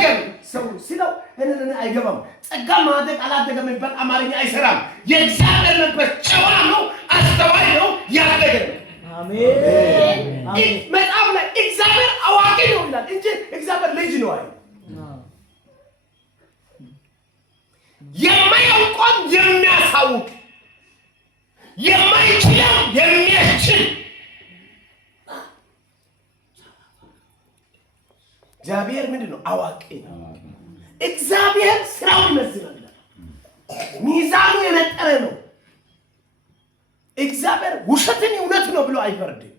አላደገም ሰው ሲለው እኔ አይገባም ጸጋ ማደግ አላደገም የሚባል አማርኛ አይሰራም የእግዚአብሔር መንፈስ ጨዋ ነው አስተዋይ ነው ያደገ አሜን መጽሐፍ ላይ እግዚአብሔር አዋቂ ነው ይላል እንጂ እግዚአብሔር ልጅ ነው አይደል የማያውቀውን የሚያሳውቅ የማይችለው የሚያስችል እግዚአብሔር ምንድነው አዋቂ እግዚአብሔር ስራው ይመዝናል ሚዛኑ የነጠረ ነው እግዚአብሔር ውሸትን እውነት ነው ብሎ አይፈርድም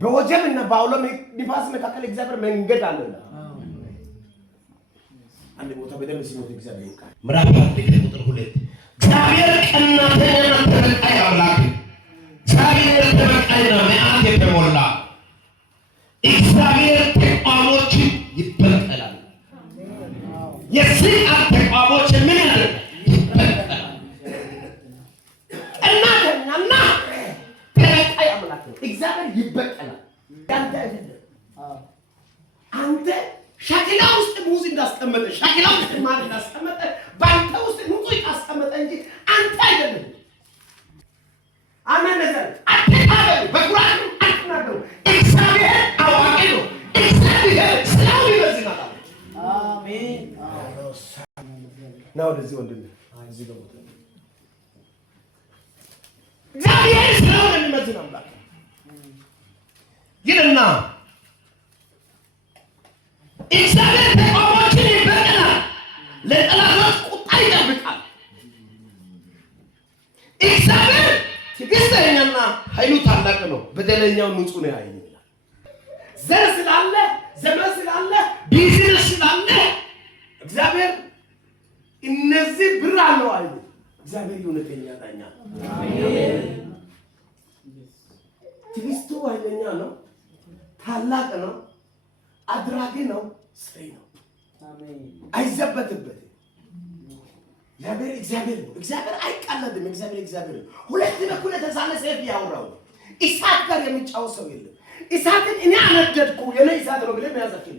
በወጀብና በአውሎ ንፋስ መካከል እግዚአብሔር መንገድ አለና አንድ ቦታ በደንብ ሲሞት እግዚአብሔር ቃል ምዕራፍ 1 ቁጥር 2 እግዚአብሔር ቀናተኛና ተበቃይ አምላክ እግዚአብሔር ተበቃይና መዓት የተሞላ እግዚአብሔር ተቋሞችን ይበቀላል የሰይጣን ተቋሞች ምን ያደርጋል ይበቀላል እናተኛና ተበቃይ አምላክ እግዚአብሔር ይበቀላል ያንተ አይደለም አንተ ሸክላ ውስጥ ሙዝ እንዳስቀመጠ ሸክላ ውስጥ ማር እንዳስቀመጠ ባንተ ውስጥ ንጹህ ያስቀመጠ እንጂ አንተ አይደለም አሜን ነገር አትታበሉ በቁርአን አትናገሩ እግዚአብሔር አዋቂ ነው እግዚአብሔር ስራው ይመዝናል አሜን ነው ለዚህ ወንድም እዚህ ጋር እግዚአብሔር ስራው ይመዝናል አምላክ ይልና እግዚአብሔር ተቋሞችን ይበቀላል ለጠላቶች ቁጣ ይጠብቃል እግዚአብሔር ትዕግስተኛና ኃይሉ ታላቅ ነው በደለኛው ንጹህ ነው ይላል ዘር ስላለ ዘመን ስላለ ቢዝነስ ስላለ እግዚአብሔር እነዚህ ብር አለው አይደል እግዚአብሔር እውነተኛ ዳኛ አሜን ትዕግስቱ ኃይለኛ ነው ታላቅ ነው አድራጊ ነው ሰይ ነው አሜን አይዘበትበት እግዚአብሔር ነው እግዚአብሔር አይቀለድም እግዚአብሔር ሁለት በኩል ተሳለ ሰይፍ ያወራው ኢሳት ጋር የሚጫወት ሰው የለም ኢሳትን እኔ አነደድኩ የኔ ኢሳት ነው ብለ ያዘፍል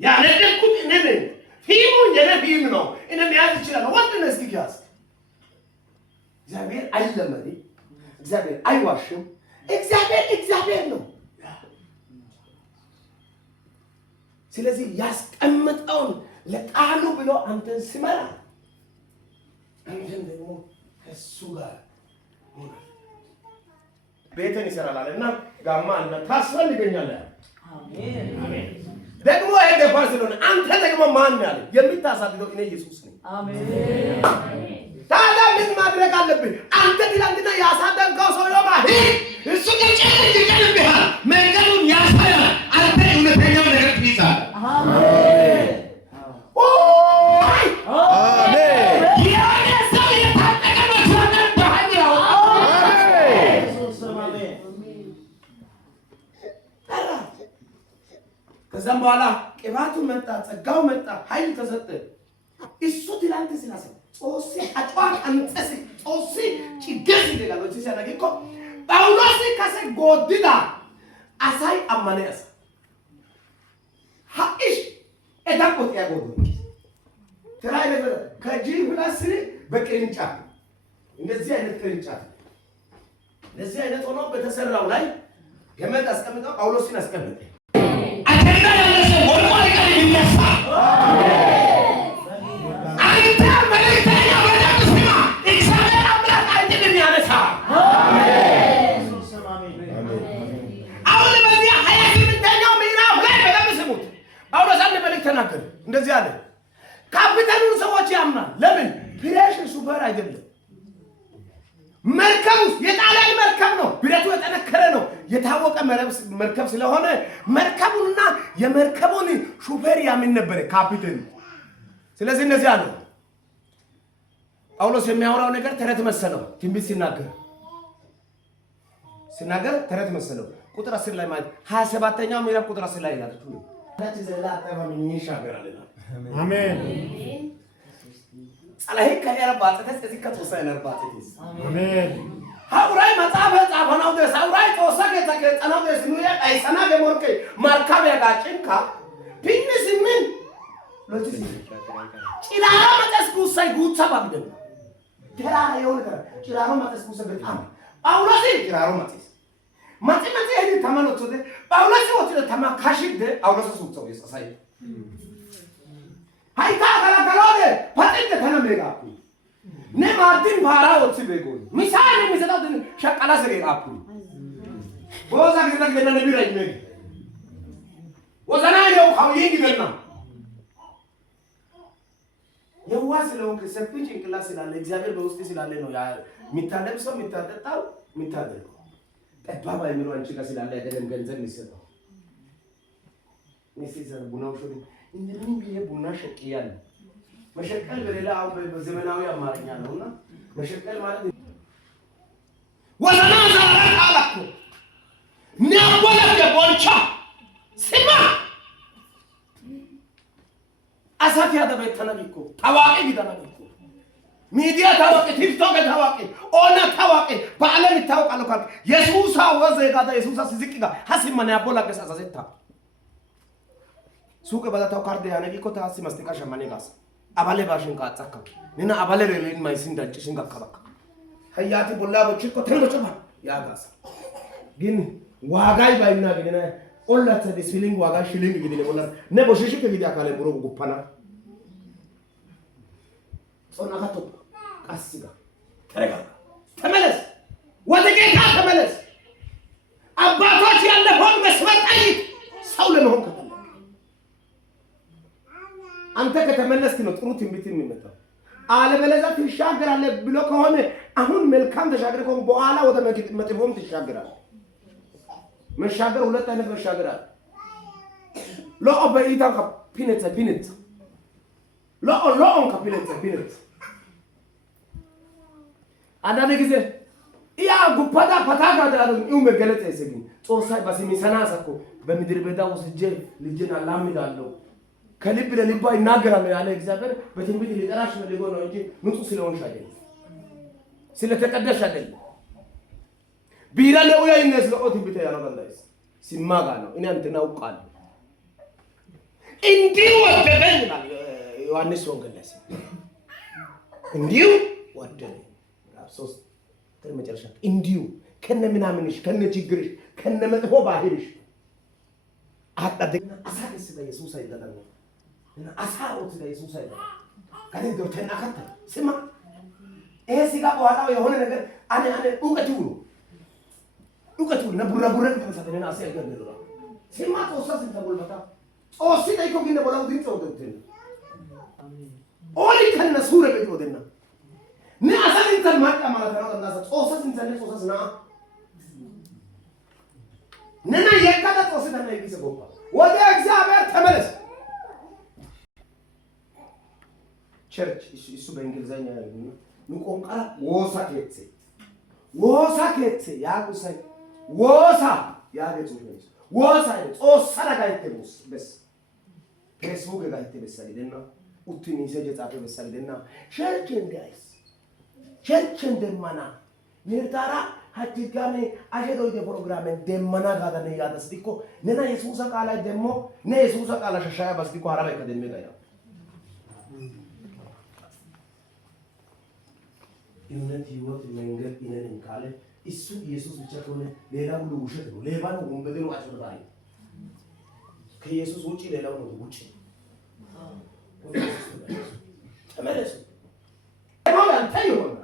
ያነደድኩ እኔ ነኝ ፊሙ የኔ ፊም ነው እኔ ያዝ ይችላል ወንድ ነው እስኪያስ እግዚአብሔር አይለመድ እግዚአብሔር አይዋሽም እግዚአብሔር ነው ስለዚህ ያስቀመጠውን ለቃሉ ብሎ አንተን ሲመራ አንተን ደግሞ ከሱ ጋር ሆነ ቤተን ይሰራልና ጋማ እና ታስፈልገኛል አሜን አሜን ደግሞ አይደፋር ስለሆነ አንተ ደግሞ ማን ያለ የሚታሳድደው እኔ ኢየሱስ ነኝ አሜን ታዲያ ምን ማድረግ አለብህ አንተ ትላንትና ያሳደግከው ሰው ይሆናል እሱ ይጨልብሃል መንገዱን ያሳያል አንተ እውነተኛው ነገር ትይዛለህ አሜን አሜን ያነሳው የታጠቀ መስዋዕት በኃይል አሜን ኢየሱስ አሜን ከዛም በኋላ ቅባቱ መጣ ጸጋው መጣ ኃይል ተሰጠ እሱ ትላንት ስላሰ ጾሲ አጫዋን አንተስ ጾሲ ጭገዝ ይላል ወጪ ሲያደርግ ጳውሎስ ከሰ ጎድዳ አሳይ አማነስ ሀኢሽ እዳቆት ያጎዱ ተራይ ነበር ከጂ ፕላስ በቅርንጫፍ እንደዚህ አይነት ቅርንጫፍ እንደዚህ አይነት ሆኖ በተሰራው ላይ ገመድ አስቀምጠው ጳውሎስን አስቀምጠ አጀንዳ ያለሰ ወርቆ አይቀር ይነሳ አንተ መልእክተኛ በደንብ ስማ እግዚአብሔር አምላክ አንተን ያነሳ አሁን በዚህ 28ኛው ምዕራፍ ላይ በደንብ ስሙት ጳውሎስ አንድ መልእክት ተናገረ እንደዚህ አለ ካፒታሉን ሰዎች ያምናል ለምን ፕሬሽር ሱፐር አይደለም መርከብ የጣሊያን መርከብ ነው ብረቱ የተነከረ ነው የታወቀ መርከብ ስለሆነ መርከቡንና የመርከቡን ሹፌር ያምን ነበር ካፒታን ስለዚህ እንደዚህ አለ ጳውሎስ የሚያወራው ነገር ተረት መሰለው ትንቢት ሲናገር ተረት መሰለው ቁጥር 10 ላይ ማለት 27ኛው ምዕራፍ ቁጥር 10 ላይ ያላችሁ ታች ዘላታ ማሚኒሻ ገራለና አሜን ጸላህ ከያራ ባጠተስ እዚህ ከተወሰነ ነርባጥስ አሜን ሀውራይ መጽሐፈ ጻፈናው ደስ ሀውራይ ተወሰከ ተከጠናው ደስ ነው ያ አይሰና ገሞርከ ማርካብ ያጋጭንካ ቢንስ ምን ለዚህ ጭላራ መጠስኩ ሳይ ጉቻ ባግደ ተራ የሆነ ተራ ጭላራ መጠስኩ ሰበጣም ጳውሎስ ጭላራ መጠስ ማጥመት ይሄ ተማኖት ወደ ጳውሎስ ወደ ተማካሽደ ጳውሎስ ሱብተው ይሳሳይ ሃይታ ጋላጋላደ ፓጥንተ ተነመጋኩ ነማድን ባራ ወጥ በጎን ሚሳል የሚሰጣው ሸቀላ ሰገጣኩ ቦዛ ግዘና ገና ነብይ ነኝ ወዘና ነው ሀውዬ ይገና የዋስ ለውን ከሰፊ ጭንቅላት ስላለ እግዚአብሔር በውስጥ ስላለ ነው ያ የሚታደም ሰው የሚታጠጣው የሚታደርገው ጠባባ የሚለው አንቺ ጋር ስላለ አይደለም ገንዘብ የሚሰጠው ንሲዘር ቡናው ሾዲ እንደምን ቢሄ ቡና ሸቅያል መሸቀል በሌላ አው በዘመናዊ አማርኛ ነውና መሸቀል ማለት ወላና ዛራ አላኩ ነወለ ቦንቻ ስማ አሳፊያ ደበተናቢኩ ታዋቂ ቢዳናቢኩ ሚዲያ ታዋቂ ቲክቶክ ታዋቂ ኦና ታዋቂ በአለም ይታወቃሉ ካል ኢየሱስ ወዘ ጋዳ ኢየሱስ ሲዝቂጋ ሐሲማና ያቦላ ገሳሳታ ሱቅ በላታው ካርድ ያነጊኮ ታሲ ማስቲካ ሸማኔ ጋስ አባለ ባሽን ቃጻካ ነና አባለ ለሌን ማይሲን ዳጭሽን ጋካባካ ሀያቲ ቦላ ቦችኮ ተንበጨባ ያጋስ ግን ዋጋይ ባይና ግን ኦላተ ዲስፊሊንግ ዋጋ ሽሊንግ ግዲለ ቦላ ነቦሽሽ ከግዲ አካለ ብሮ ጉፓና ጾናካቶ ቃስጋ ተረጋ ተመለስ ወደ ጌታ ተመለስ አባቶች ያለፈውን መስመር ጠይቅ ሰው ለመሆን ከተመለስ አንተ ከተመለስክ ነው ጥሩ ትንቢት የሚመጣው አለበለዚያ ትሻገራለህ ብሎ ከሆነ አሁን መልካም ተሻገርከው በኋላ ወደ መጥፎም ትሻገራለህ መሻገር ሁለት አይነት መሻገር አለ ሎ በኢታ ካፒኔት ሎ ካፒኔት አንዳንድ ጊዜ ያ ጉፓዳ ፓታጋ ዳሩን እዩ መገለጽ አይሰግኝ ጾሳይ በሲሚሰናሰኮ በምድር በዳ ወስጄ ልጅን አላምዳለሁ ከልብ ለልባ ይናገራል ያለ እግዚአብሔር በትንቢት ሊጠራሽ ፈልጎ ነው እንጂ ንጹህ ስለሆንሽ አይደለም ስለተቀደሽ አይደለም ቢራ ነው ያይነስ ነው ትንቢት ያረጋላይስ ሲማጋ ነው እኔ አንተና አውቃለሁ እንዲሁ ወደደኝ ማለት ዮሐንስ ወንጌል ላይ እንዲሁ ወደደኝ ሶስት ተመጨረሻ እንዲሁ ከነ ምናምንሽ ከነ ችግርሽ ከነ መጥፎ ባህሪሽ አጣደግና አሳከስ በኢየሱስ አይደለም እና አሳውት በኢየሱስ አይደለም ካለ ዶርተና ካታ ስማ ይሄ ሲጋ በኋላ የሆነ ነገር አኔ እውቀቱ ነቡራ ተመሳተና አሳይገን ነው ስማ ተወሰስ ተጎልበታ ጾሲ ታይኮ ግን በላው ድን ተወደተ ኦሊ ከነ ሱረ በጆደና ንአሳን እንተን ማቃ ማለት ነው እናሳ ጾሰስ እንተን ጾሰስና ነና የካዳ ጾሰስ ተና ይገሰቦባ ወደ እግዚአብሔር ተመለስ ቸርች እሱ በእንግሊዘኛ ነው ንቆንቃ ወሳከት ያጉሳይ ወሳ ያገጹ ነው ወሳ ጾሰራ ጋይተሙስ በስ ፌስቡክ ጋይተሙስ አይደልና ኡቲኒ ሰጀጣፈ በሳይደና ቸርች እንደማና ንርታራ ሀጅጋሜ አሸዶይ ፕሮግራም እንደማና ጋዳነ ያደስዲኮ ነና ኢየሱስ ቃላ ደሞ ኢየሱስ ቃላ ሸሻያ በስዲኮ አራበ ከደሜ ጋያ እምነት ህይወት መንገድ ይነን ካለ እሱ ኢየሱስ ብቻ ከሆነ ሌላ ሁሉ ውሸት ነው ሌባ ነው ወንበዴ ነው አጭበርባሪ ከኢየሱስ ውጪ ሌላው ነው ውጪ ተመለሱ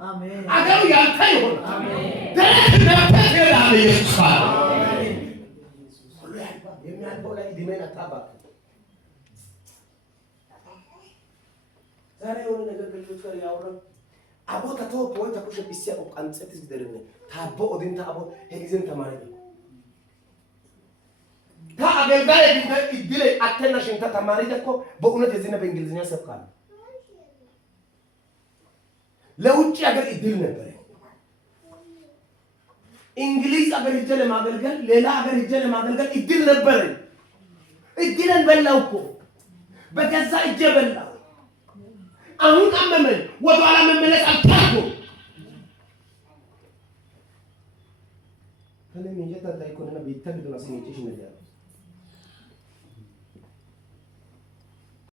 አሜን አገሩ ያንተ ይሁን አሜን ደረጃ ያለ ኢየሱስ አሜን ሁሉ ያባ የሚያልበው ላይ ዲሜና ታባክ ዛሬ የሆነ ነገር ከልጆች ጋር ያወራው አቦታ ተው ወይ ተኩሽ ቢሲያ ቋንጸት ይደረነ ታቦ ኦዲን ታቦ ሄግዘን ተማሪ ታ አገልጋይ ይድለ አተናሽን ተማሪ ደኮ በእውነት የዚህ ነው በእንግሊዝኛ ሰብካል ለውጭ ሀገር ይድል ነበር እንግሊዝ ሀገር ሄጄ ለማገልገል ሌላ ሀገር ሄጄ ለማገልገል ይድል ነበር እድልን በላው እኮ በገዛ እጄ በላው አሁን አመመኝ ወደ ኋላ መመለስ አልቻልኩም ከለም የጀታ ታይኮና ቤታ ቢዶና ሲኔጭሽ ነው ያለው